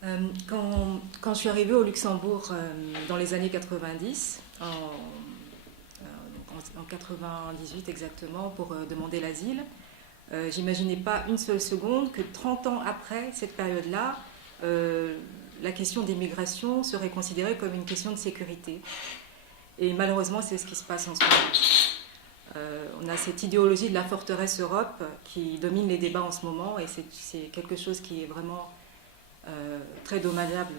Quand je suis arrivée au Luxembourg dans les années 90, en 98 exactement, pour demander l'asile, j'imaginais pas une seule seconde que 30 ans après cette période-là, euh, la question des migrations serait considérée comme une question de sécurité. Et malheureusement, c'est ce qui se passe en ce moment. On a cette idéologie de la forteresse Europe qui domine les débats en ce moment et c'est quelque chose qui est vraiment très dommageable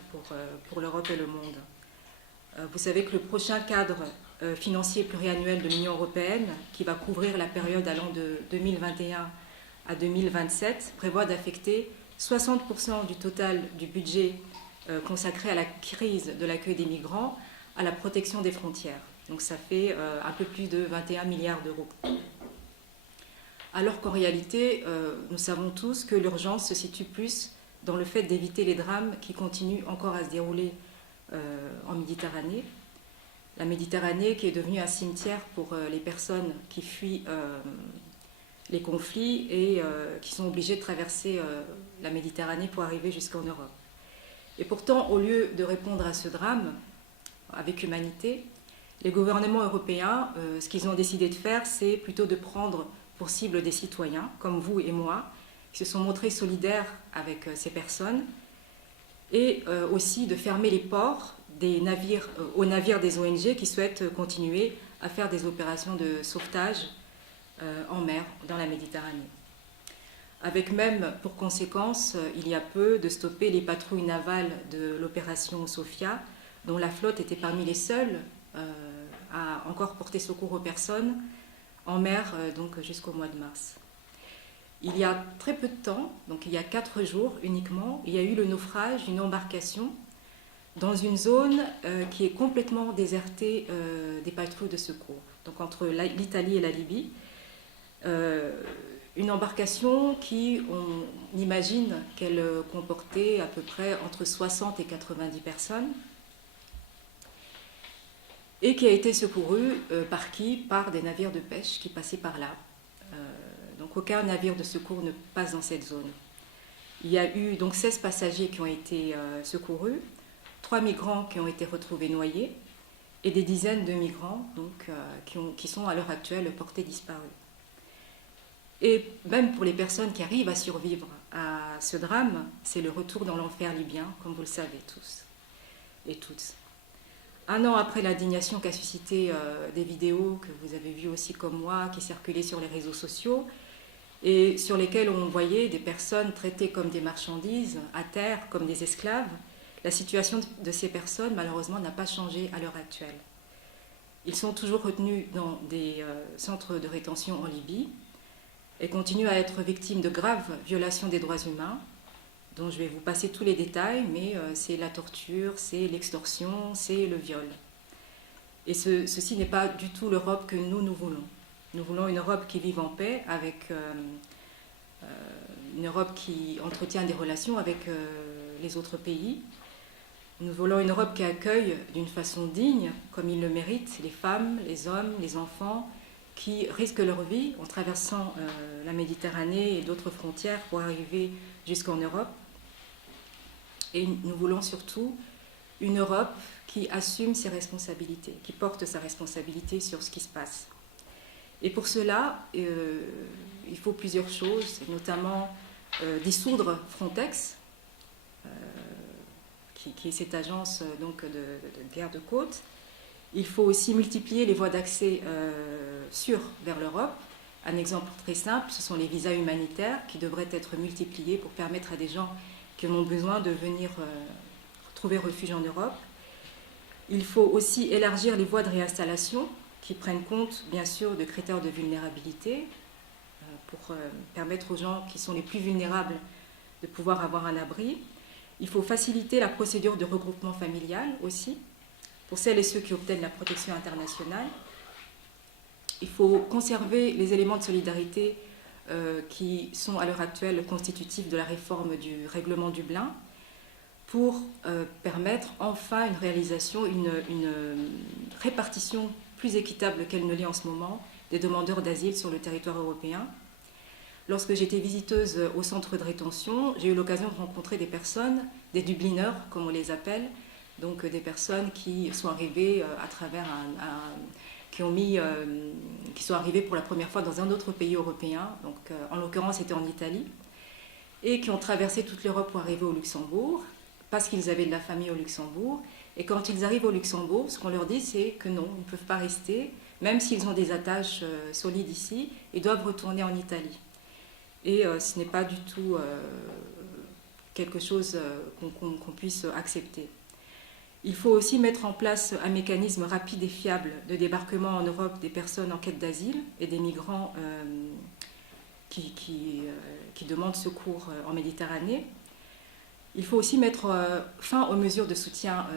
pour l'Europe et le monde. Vous savez que le prochain cadre financier pluriannuel de l'Union européenne, qui va couvrir la période allant de 2021 à 2027, prévoit d'affecter 60% du total du budget consacré à la crise de l'accueil des migrants à la protection des frontières. Donc ça fait un peu plus de 21 milliards d'euros. Alors qu'en réalité, nous savons tous que l'urgence se situe plus dans le fait d'éviter les drames qui continuent encore à se dérouler en Méditerranée. La Méditerranée qui est devenue un cimetière pour les personnes qui fuient les conflits et qui sont obligées de traverser la Méditerranée pour arriver jusqu'en Europe. Et pourtant, au lieu de répondre à ce drame avec humanité, les gouvernements européens, ce qu'ils ont décidé de faire, c'est plutôt de prendre pour cible des citoyens, comme vous et moi, qui se sont montrés solidaires avec ces personnes, et aussi de fermer les ports des navires, aux navires des ONG qui souhaitent continuer à faire des opérations de sauvetage en mer, dans la Méditerranée. Avec même pour conséquence, il y a peu, de stopper les patrouilles navales de l'opération Sophia, dont la flotte était parmi les seules à encore porter secours aux personnes en mer donc jusqu'au mois de mars. Il y a très peu de temps, donc il y a 4 jours uniquement, il y a eu le naufrage d'une embarcation dans une zone qui est complètement désertée des patrouilles de secours, donc entre l'Italie et la Libye. Une embarcation qui, on imagine qu'elle comportait à peu près entre 60 et 90 personnes, et qui a été secourue par qui? Par des navires de pêche qui passaient par là. Donc aucun navire de secours ne passe dans cette zone. Il y a eu donc 16 passagers qui ont été secourus, 3 migrants qui ont été retrouvés noyés, et des dizaines de migrants donc, qui sont à l'heure actuelle portés disparus. Et même pour les personnes qui arrivent à survivre à ce drame, c'est le retour dans l'enfer libyen, comme vous le savez tous et toutes. Un an après l'indignation qu'a suscité des vidéos que vous avez vues aussi comme moi, qui circulaient sur les réseaux sociaux, et sur lesquelles on voyait des personnes traitées comme des marchandises, à terre, comme des esclaves, la situation de ces personnes, malheureusement, n'a pas changé à l'heure actuelle. Ils sont toujours retenus dans des centres de rétention en Libye et continuent à être victimes de graves violations des droits humains, dont je vais vous passer tous les détails, mais c'est la torture, c'est l'extorsion, c'est le viol. Et ceci n'est pas du tout l'Europe que nous voulons. Nous voulons une Europe qui vive en paix, avec une Europe qui entretient des relations avec les autres pays. Nous voulons une Europe qui accueille d'une façon digne, comme ils le méritent, les femmes, les hommes, les enfants, qui risquent leur vie en traversant la Méditerranée et d'autres frontières pour arriver jusqu'en Europe. Et nous voulons surtout une Europe qui assume ses responsabilités, qui porte sa responsabilité sur ce qui se passe. Et pour cela, il faut plusieurs choses, notamment dissoudre Frontex, qui est cette agence donc, de garde-côtes. Il faut aussi multiplier les voies d'accès sûres vers l'Europe. Un exemple très simple, ce sont les visas humanitaires qui devraient être multipliés pour permettre à des gens qui en ont besoin de venir trouver refuge en Europe. Il faut aussi élargir les voies de réinstallation qui prennent compte, bien sûr, de critères de vulnérabilité pour permettre aux gens qui sont les plus vulnérables de pouvoir avoir un abri. Il faut faciliter la procédure de regroupement familial aussi, pour celles et ceux qui obtiennent la protection internationale. Il faut conserver les éléments de solidarité qui sont à l'heure actuelle constitutifs de la réforme du règlement Dublin, pour permettre enfin une réalisation, une répartition plus équitable qu'elle ne l'est en ce moment des demandeurs d'asile sur le territoire européen. Lorsque j'étais visiteuse au centre de rétention, j'ai eu l'occasion de rencontrer des personnes, des Dubliners, comme on les appelle, donc des personnes qui sont arrivées à travers qui sont arrivées pour la première fois dans un autre pays européen, donc en l'occurrence c'était en Italie, et qui ont traversé toute l'Europe pour arriver au Luxembourg, parce qu'ils avaient de la famille au Luxembourg. Et quand ils arrivent au Luxembourg, ce qu'on leur dit, c'est que non, ils ne peuvent pas rester, même s'ils ont des attaches solides ici, ils doivent retourner en Italie. Et ce n'est pas du tout quelque chose qu'on puisse accepter. Il faut aussi mettre en place un mécanisme rapide et fiable de débarquement en Europe des personnes en quête d'asile et des migrants qui demandent secours en Méditerranée. Il faut aussi mettre fin aux mesures de soutien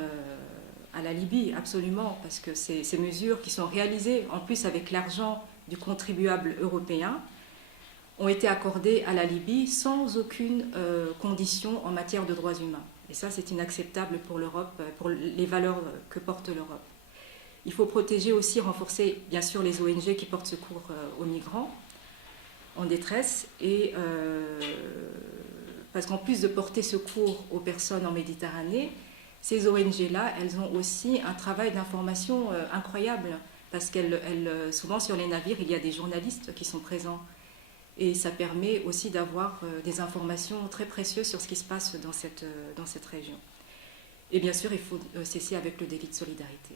à la Libye, absolument, parce que ces mesures qui sont réalisées en plus avec l'argent du contribuable européen ont été accordées à la Libye sans aucune condition en matière de droits humains. Et ça, c'est inacceptable pour l'Europe, pour les valeurs que porte l'Europe. Il faut protéger aussi, renforcer bien sûr les ONG qui portent secours aux migrants en détresse, et parce qu'en plus de porter secours aux personnes en Méditerranée, ces ONG-là, elles ont aussi un travail d'information incroyable, parce qu'elles, souvent sur les navires, il y a des journalistes qui sont présents. Et ça permet aussi d'avoir des informations très précieuses sur ce qui se passe dans cette région. Et bien sûr, il faut cesser avec le délit de solidarité.